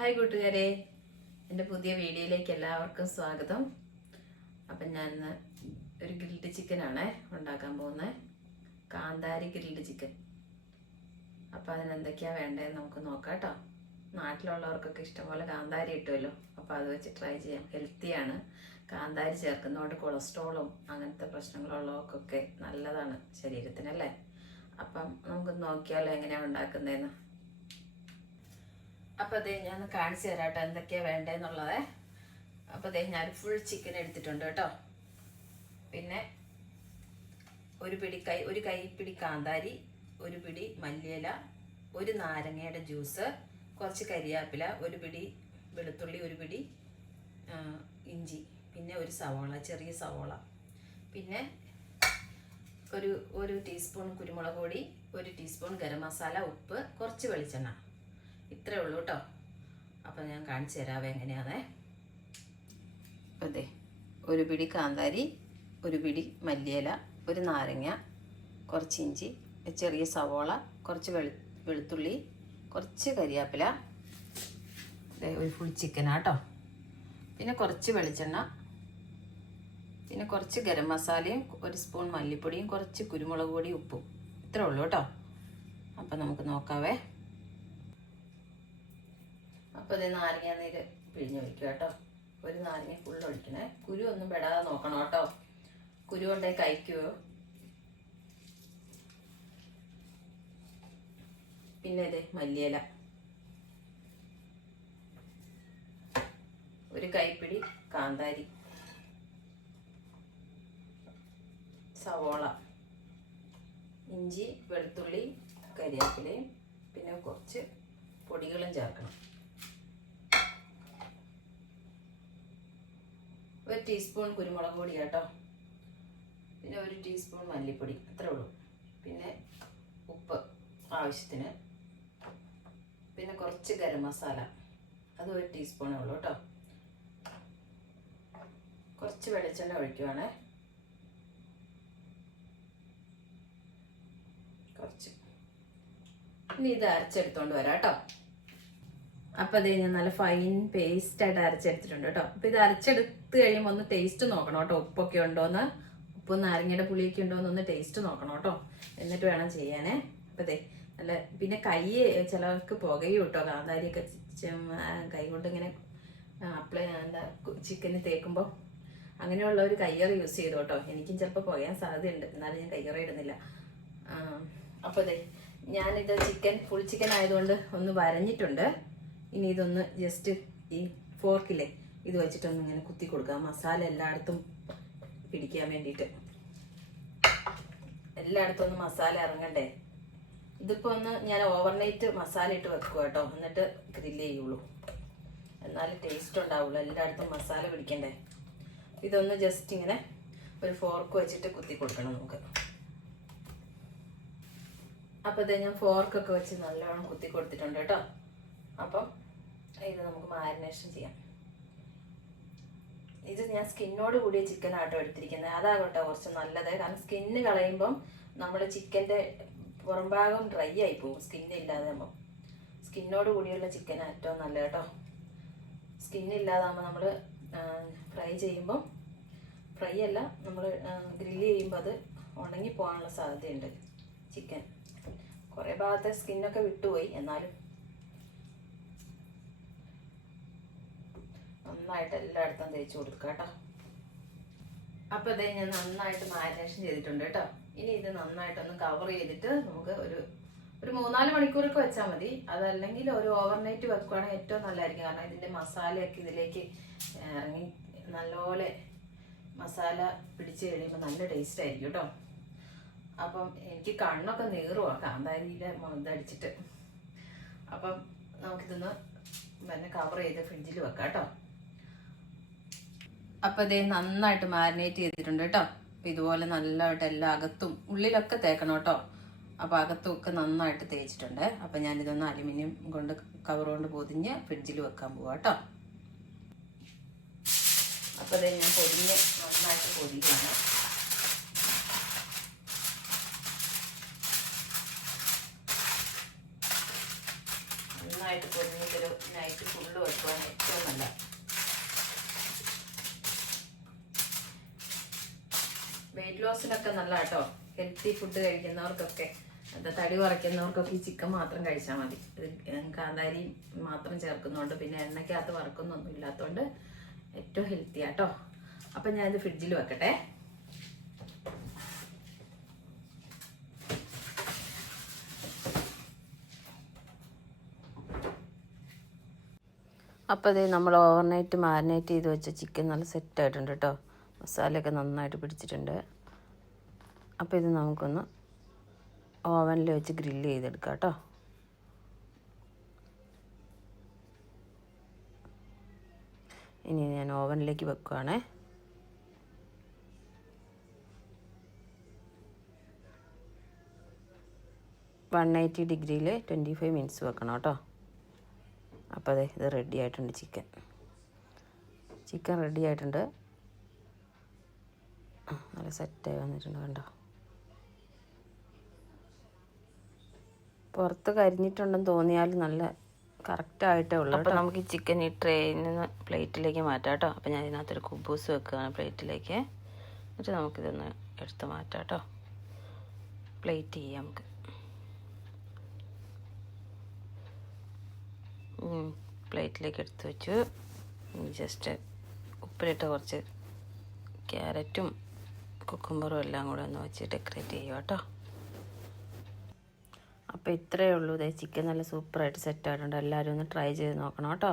Hi കൂട്ടുകാരെ, എൻ്റെ പുതിയ വീഡിയോയിലേക്ക് എല്ലാവർക്കും സ്വാഗതം. അപ്പം ഞാൻ ഒരു ഗ്രിൽഡ് ചിക്കനാണ് ഉണ്ടാക്കാൻ പോകുന്നത്, കാന്താരി ഗ്രിൽഡ് ചിക്കൻ. അപ്പോൾ അതിനെന്തൊക്കെയാണ് വേണ്ടതെന്ന് നമുക്ക് നോക്കാം കേട്ടോ. നാട്ടിലുള്ളവർക്കൊക്കെ ഇഷ്ടംപോലെ കാന്താരി കിട്ടുമല്ലോ, അപ്പോൾ അത് വെച്ച് ട്രൈ ചെയ്യാം. ഹെൽത്തിയാണ്, കാന്താരി ചേർക്കുന്നതുകൊണ്ട് കൊളസ്ട്രോളും അങ്ങനത്തെ പ്രശ്നങ്ങളുള്ളവർക്കൊക്കെ നല്ലതാണ് ശരീരത്തിനല്ലേ. അപ്പം നമുക്ക് നോക്കിയാലോ എങ്ങനെയാണ് ഉണ്ടാക്കുന്നതെന്ന്. അപ്പോൾ അതേ ഞാൻ കാണിച്ചു തരാം കേട്ടോ എന്തൊക്കെയാണ് വേണ്ടതെന്നുള്ളത്. അപ്പോൾ അതേ ഞാൻ ഫുൾ ചിക്കൻ എടുത്തിട്ടുണ്ട് കേട്ടോ. പിന്നെ ഒരു കൈപ്പിടി കാന്താരി, ഒരു പിടി മല്ലിയില, ഒരു നാരങ്ങയുടെ ജ്യൂസ്, കുറച്ച് കരിയാപ്പില, ഒരു പിടി വെളുത്തുള്ളി, ഒരു പിടി ഇഞ്ചി, പിന്നെ ഒരു സവോള, ചെറിയ സവോള, പിന്നെ ഒരു ടീസ്പൂൺ കുരുമുളക് പൊടി, ഒരു ടീസ്പൂൺ ഗരം മസാല, ഉപ്പ്, കുറച്ച് വെളിച്ചെണ്ണ. ഇത്രേ ഉള്ളൂ കേട്ടോ. അപ്പം ഞാൻ കാണിച്ചു തരാവേ എങ്ങനെയാണേ. അതെ, ഒരു പിടി കാന്താരി, ഒരു പിടി മല്ലിയില, ഒരു നാരങ്ങ, കുറച്ച് ഇഞ്ചി, ചെറിയ സവോള, കുറച്ച് വെളുത്തുള്ളി, കുറച്ച് കരിയാപ്പില, ഒരു ഫുൾ ചിക്കനാട്ടോ, പിന്നെ കുറച്ച് വെളിച്ചെണ്ണ, പിന്നെ കുറച്ച് ഗരം മസാലയും, ഒരു സ്പൂൺ മല്ലിപ്പൊടിയും, കുറച്ച് കുരുമുളക് പൊടിയും, ഉപ്പും. ഇത്രേ ഉള്ളൂ കേട്ടോ. അപ്പം നമുക്ക് നോക്കാവേ. അപ്പോൾ ഇത് നാരങ്ങ നീര് പിഴിഞ്ഞൊഴിക്കുക കേട്ടോ. ഒരു നാരങ്ങ ഫുള്ള് ഒഴിക്കണേ. കുരു ഒന്നും പെടാതെ നോക്കണം കേട്ടോ, കുരു കൊണ്ടേ കഴിക്കുമോ. പിന്നെ ഇത് മല്ലിയില, ഒരു കൈപ്പിടി കാന്താരി, സവോള, ഇഞ്ചി, വെളുത്തുള്ളി, കരിയാപ്പിലയും, പിന്നെ കുറച്ച് പൊടികളും ചേർക്കണം. ഒരു ടീസ്പൂൺ കുരുമുളക് പൊടി കേട്ടോ, പിന്നെ ഒരു ടീസ്പൂൺ മല്ലിപ്പൊടി, അത്രേ ഉള്ളൂ. പിന്നെ ഉപ്പ് ആവശ്യത്തിന്, പിന്നെ കുറച്ച് ഗരം മസാല, അത് ഒരു ടീസ്പൂണേ ഉള്ളൂ കേട്ടോ. കുറച്ച് വെളിച്ചെണ്ണ ഒഴിക്കുവാണേ, കുറച്ച്. ഇനി ഇത് അരച്ചെടുത്തോണ്ട് വരാം കേട്ടോ. അപ്പം അതേ ഞാൻ നല്ല ഫൈൻ പേസ്റ്റായിട്ട് അരച്ചെടുത്തിട്ടുണ്ട് കേട്ടോ. അപ്പം ഇത് അരച്ചെടുത്ത് കഴിയുമ്പോൾ ഒന്ന് ടേസ്റ്റ് നോക്കണം കേട്ടോ, ഉപ്പൊക്കെ ഉണ്ടോയെന്ന്, ഉപ്പും നാരങ്ങയുടെ പുളിയൊക്കെ ഉണ്ടോയെന്ന് ഒന്ന് ടേസ്റ്റ് നോക്കണം കേട്ടോ, എന്നിട്ട് വേണം ചെയ്യാനേ. അപ്പം അതെ നല്ല, പിന്നെ കൈ ചിലവർക്ക് പുകയും കേട്ടോ, കാന്താരിയൊക്കെ കൈ കൊണ്ട് ഇങ്ങനെ എന്താ ചിക്കന് തേക്കുമ്പോൾ അങ്ങനെയുള്ള ഒരു കയ്യറ് യൂസ് ചെയ്തു കേട്ടോ. എനിക്കും ചിലപ്പോൾ പുകയാൻ സാധ്യതയുണ്ട്, എന്നാലും ഞാൻ കയ്യറ ഇടുന്നില്ല. അപ്പോൾ അതെ ഞാനിത് ഫുൾ ചിക്കൻ ആയതുകൊണ്ട് ഒന്ന് വരഞ്ഞിട്ടുണ്ട്. ഇനി ഇതൊന്ന് ജസ്റ്റ് ഈ ഫോർക്കില്ലേ ഇത് വെച്ചിട്ടൊന്ന് ഇങ്ങനെ കുത്തി കൊടുക്കുക, മസാല എല്ലായിടത്തും പിടിക്കാൻ വേണ്ടിയിട്ട്. എല്ലായിടത്തും ഒന്ന് മസാല ഇറങ്ങണ്ടേ. ഇതിപ്പോൾ ഒന്ന് ഞാൻ ഓവർനൈറ്റ് മസാല ഇട്ട് വെക്കുക കേട്ടോ, എന്നിട്ട് ഗ്രില്ല് ചെയ്യുള്ളൂ, എന്നാലും ടേസ്റ്റ് ഉണ്ടാവുള്ളൂ. എല്ലായിടത്തും മസാല പിടിക്കണ്ടേ. ഇതൊന്ന് ജസ്റ്റ് ഇങ്ങനെ ഒരു ഫോർക്ക് വെച്ചിട്ട് കുത്തി കൊടുക്കണം നമുക്ക്. അപ്പോൾ ഇത് ഞാൻ ഫോർക്കൊക്കെ വെച്ച് നല്ലോണം കുത്തി കൊടുത്തിട്ടുണ്ട് കേട്ടോ. അപ്പം ഇത് നമുക്ക് മാരിനേഷൻ ചെയ്യാം. ഇത് ഞാൻ സ്കിന്നോട് കൂടിയ ചിക്കൻ ആട്ടോ എടുത്തിരിക്കുന്നത്, അതാകട്ടെ കുറച്ച് നല്ലത്. കാരണം സ്കിന്ന് കളയുമ്പം നമ്മൾ ചിക്കൻ്റെ പുറംഭാഗം ഡ്രൈ ആയി പോകും, സ്കിന്നില്ലാതെ ആകുമ്പോൾ. സ്കിന്നോട് കൂടിയുള്ള ചിക്കൻ ഏറ്റവും നല്ല കേട്ടോ. സ്കിന്നില്ലാതാകുമ്പോൾ നമ്മൾ ഫ്രൈ ചെയ്യുമ്പം, ഫ്രൈ അല്ല നമ്മൾ ഗ്രില്ല് ചെയ്യുമ്പോൾ അത് ഉണങ്ങി പോകാനുള്ള സാധ്യതയുണ്ട് ചിക്കൻ. കുറേ ഭാഗത്തെ സ്കിന്നൊക്കെ വിട്ടുപോയി, എന്നാലും നന്നായിട്ട് എല്ലായിടത്തും തേച്ച് കൊടുക്കുക കേട്ടോ. അപ്പോൾ ഇതേ ഞാൻ നന്നായിട്ട് മാരിനേഷൻ ചെയ്തിട്ടുണ്ട് കേട്ടോ. ഇനി ഇത് നന്നായിട്ടൊന്ന് കവർ ചെയ്തിട്ട് നമുക്ക് ഒരു 3-4 മണിക്കൂറൊക്കെ വെച്ചാൽ മതി. അതല്ലെങ്കിൽ ഒരു ഓവർനൈറ്റ് വെക്കുകയാണെങ്കിൽ ഏറ്റവും നല്ലതായിരിക്കും. കാരണം ഇതിൻ്റെ മസാലയൊക്കെ ഇതിലേക്ക് ഇറങ്ങി നല്ലപോലെ മസാല പിടിച്ച് കഴിയുമ്പോൾ നല്ല ടേസ്റ്റ് ആയിരിക്കും കേട്ടോ. അപ്പം എനിക്ക് കണ്ണൊക്കെ നീറുവാ കാന്താരിയിലെ ഇതടിച്ചിട്ട്. അപ്പം നമുക്കിതൊന്ന് പിന്നെ കവർ ചെയ്ത് ഫ്രിഡ്ജിൽ വെക്കാം കേട്ടോ. അപ്പം ഇതേ നന്നായിട്ട് മാരിനേറ്റ് ചെയ്തിട്ടുണ്ട് കേട്ടോ. അപ്പം ഇതുപോലെ നല്ലതായിട്ട് എല്ലാ അകത്തും ഉള്ളിലൊക്കെ തേക്കണം കേട്ടോ. അപ്പം അകത്തുമൊക്കെ നന്നായിട്ട് തേച്ചിട്ടുണ്ട്. അപ്പം ഞാനിതൊന്ന് അലുമിനിയം കൊണ്ട് കവർ കൊണ്ട് പൊതിഞ്ഞ് ഫ്രിഡ്ജിൽ വെക്കാൻ പോവാം കേട്ടോ. അപ്പം ഇതേ ഞാൻ നന്നായിട്ട് പൊതിയാണ്. നന്നായിട്ട് പൊരിഞ്ഞിട്ടൊരു നൈറ്റ് ഫുള്ള് വെക്കുവാൻ ഏറ്റവും നല്ല. വെയിറ്റ് ലോസിനൊക്കെ നല്ല കേട്ടോ. ഹെൽത്തി ഫുഡ് കഴിക്കുന്നവർക്കൊക്കെ, തടി കുറയ്ക്കുന്നവർക്കൊക്കെ ഈ ചിക്കൻ മാത്രം കഴിച്ചാൽ മതി. ഇത് കാന്താരി മാത്രം ചേർക്കുന്നുണ്ട്, പിന്നെ എണ്ണയ്ക്കകത്ത് വറുക്കുന്നൊന്നും ഇല്ലാത്തതുകൊണ്ട് ഏറ്റവും ഹെൽത്തി ആട്ടോ. അപ്പം ഞാനിത് ഫ്രിഡ്ജിൽ വെക്കട്ടെ. അപ്പോൾ ഇത് നമ്മൾ ഓവർനൈറ്റ് മാരിനേറ്റ് ചെയ്ത് വെച്ച ചിക്കൻ നല്ല സെറ്റായിട്ടുണ്ട് കേട്ടോ. മസാലയൊക്കെ നന്നായിട്ട് പിടിച്ചിട്ടുണ്ട്. അപ്പോൾ ഇത് നമുക്കൊന്ന് ഓവനിൽ വെച്ച് ഗ്രില്ല് ചെയ്തെടുക്കാം കേട്ടോ. ഇനി ഞാൻ ഓവനിലേക്ക് വെക്കുവാണേ. വൺ 180 ഡിഗ്രിയിൽ 25 മിനിറ്റ്സ് വെക്കണം കേട്ടോ. അപ്പോൾ അതെ ഇത് റെഡി ആയിട്ടുണ്ട്. ചിക്കൻ റെഡി ആയിട്ടുണ്ട്. നല്ല സെറ്റായി വന്നിട്ടുണ്ട് കണ്ടോ. പുറത്ത് കരിഞ്ഞിട്ടുണ്ടെന്ന് തോന്നിയാൽ നല്ല കറക്റ്റായിട്ടേ ഉള്ളൂ. അപ്പോൾ നമുക്ക് ഈ ചിക്കൻ ഈ ട്രെയിൽ നിന്ന് പ്ലേറ്റിലേക്ക് മാറ്റാം കേട്ടോ. അപ്പോൾ ഞാൻ ഇതിനകത്തൊരു കുബൂസ് വെക്കുകയാണ് പ്ലേറ്റിലേക്ക്. എന്നിട്ട് നമുക്കിതൊന്ന് എടുത്ത് മാറ്റാം കേട്ടോ. പ്ലേറ്റ് ചെയ്യാം നമുക്ക്. പ്ലേറ്റിലേക്ക് എടുത്ത് വെച്ചു. ജസ്റ്റ് ഉപ്പിലിട്ട് കുറച്ച് ക്യാരറ്റും കുക്കുംബറും എല്ലാം കൂടെ ഒന്ന് വെച്ച് ഡെക്കറേറ്റ് ചെയ്യുക കേട്ടോ. അപ്പോൾ ഇത്രയേ ഉള്ളൂ. ഇതേ ചിക്കൻ നല്ല സൂപ്പറായിട്ട് സെറ്റായിട്ടുണ്ട്. എല്ലാവരും ഒന്ന് ട്രൈ ചെയ്ത് നോക്കണം കേട്ടോ.